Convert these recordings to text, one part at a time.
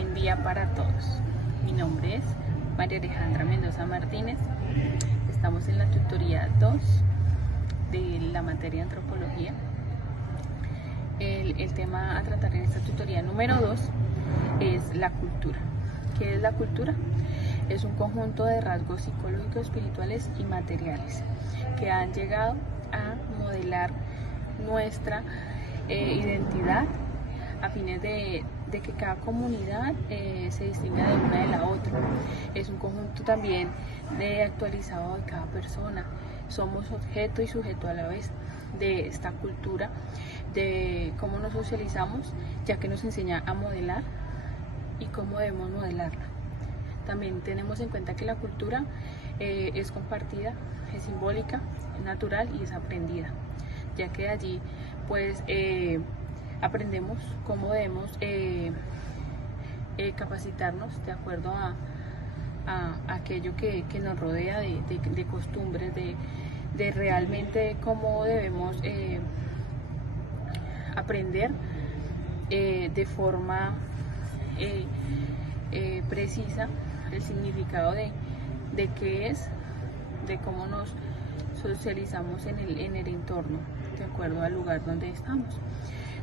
Buen día para todos. Mi nombre es María Alejandra Mendoza Martínez. Estamos en la tutoría 2 de la materia de antropología. El tema a tratar en esta tutoría número 2 es la cultura. ¿Qué es la cultura? Es un conjunto de rasgos psicológicos, espirituales y materiales que han llegado a modelar nuestra identidad a fines de que cada comunidad se distinga de una de la otra. Es un conjunto también actualizado de cada persona. Somos objeto y sujeto a la vez de esta cultura, de cómo nos socializamos, ya que nos enseña a modelar y cómo debemos modelarla. También tenemos en cuenta que la cultura es compartida, es simbólica, es natural y es aprendida, ya que de allí pues aprendemos cómo debemos capacitarnos de acuerdo a aquello que nos rodea, de costumbres, de realmente cómo debemos aprender de forma precisa el significado de qué es, de cómo nos socializamos en el entorno, de acuerdo al lugar donde estamos.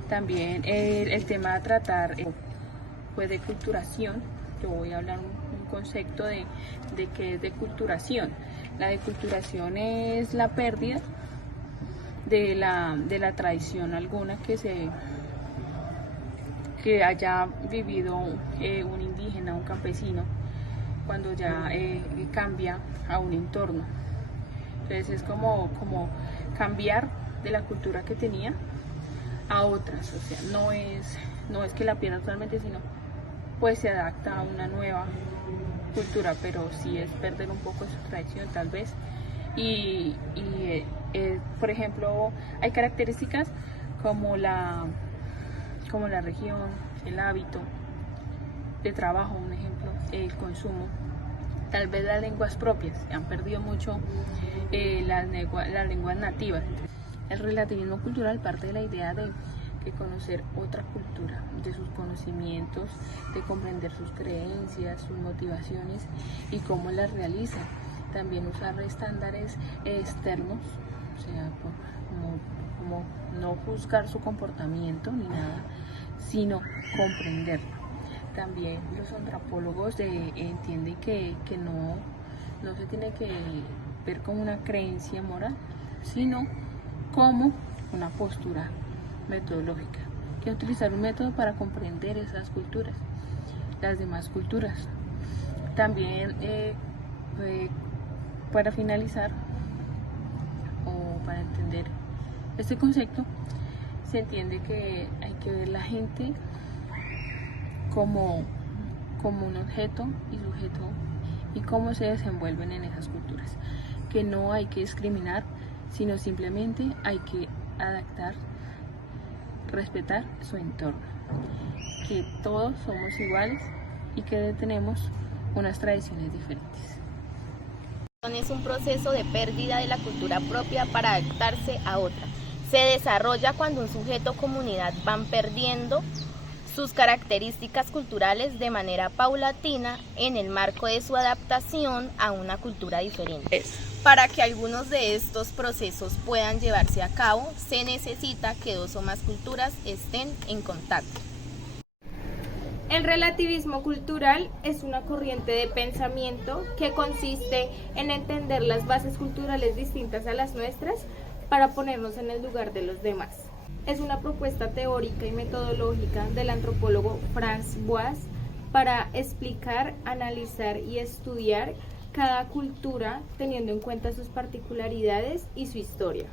También el tema a tratar pues de culturación. Yo voy a hablar un concepto de qué es deculturación. La deculturación es la pérdida de la tradición alguna que haya vivido un indígena, un campesino, cuando ya cambia a un entorno. Entonces es como cambiar de la cultura que tenía a otras, o sea, no es que la pierda totalmente, sino pues se adapta a una nueva cultura, pero sí es perder un poco de su tradición tal vez. Y por ejemplo, hay características como la región, el hábito de trabajo, un ejemplo, el consumo, tal vez las lenguas propias, se han perdido mucho las lenguas nativas. El relativismo cultural parte de la idea de conocer otra cultura, de sus conocimientos, de comprender sus creencias, sus motivaciones y cómo las realiza. También usar estándares externos, o sea, como no juzgar su comportamiento ni nada, sino comprenderlo. También los antropólogos entienden que no se tiene que ver como una creencia moral, sino como una postura metodológica, que utilizar un método para comprender esas culturas, las demás culturas. También para finalizar o para entender este concepto, se entiende que hay que ver la gente como un objeto y sujeto y cómo se desenvuelven en esas culturas, que no hay que discriminar, sino simplemente hay que adaptar, respetar su entorno, que todos somos iguales y que tenemos unas tradiciones diferentes. Es un proceso de pérdida de la cultura propia para adaptarse a otra. Se desarrolla cuando un sujeto o comunidad van perdiendo sus características culturales de manera paulatina en el marco de su adaptación a una cultura diferente. Para que algunos de estos procesos puedan llevarse a cabo, se necesita que dos o más culturas estén en contacto. El relativismo cultural es una corriente de pensamiento que consiste en entender las bases culturales distintas a las nuestras para ponernos en el lugar de los demás. Es una propuesta teórica y metodológica del antropólogo Franz Boas para explicar, analizar y estudiar cada cultura teniendo en cuenta sus particularidades y su historia.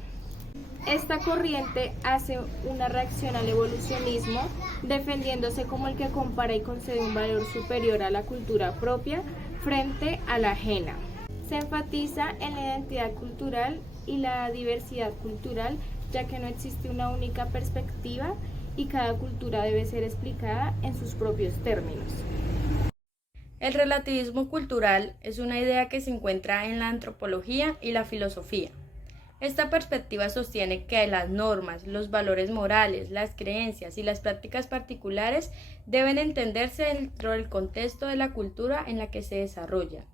Esta corriente hace una reacción al evolucionismo, defendiéndose como el que compara y concede un valor superior a la cultura propia frente a la ajena. Se enfatiza en la identidad cultural y la diversidad cultural, ya que no existe una única perspectiva y cada cultura debe ser explicada en sus propios términos. El relativismo cultural es una idea que se encuentra en la antropología y la filosofía. Esta perspectiva sostiene que las normas, los valores morales, las creencias y las prácticas particulares deben entenderse dentro del contexto de la cultura en la que se desarrollan.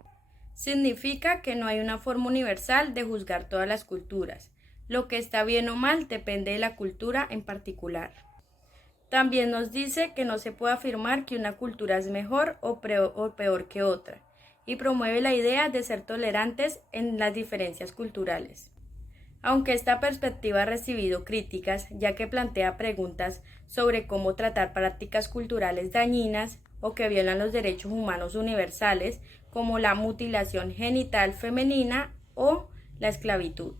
Significa que no hay una forma universal de juzgar todas las culturas. Lo que está bien o mal depende de la cultura en particular. También nos dice que no se puede afirmar que una cultura es mejor o peor que otra, y promueve la idea de ser tolerantes en las diferencias culturales. Aunque esta perspectiva ha recibido críticas, ya que plantea preguntas sobre cómo tratar prácticas culturales dañinas o que violan los derechos humanos universales, como la mutilación genital femenina o la esclavitud.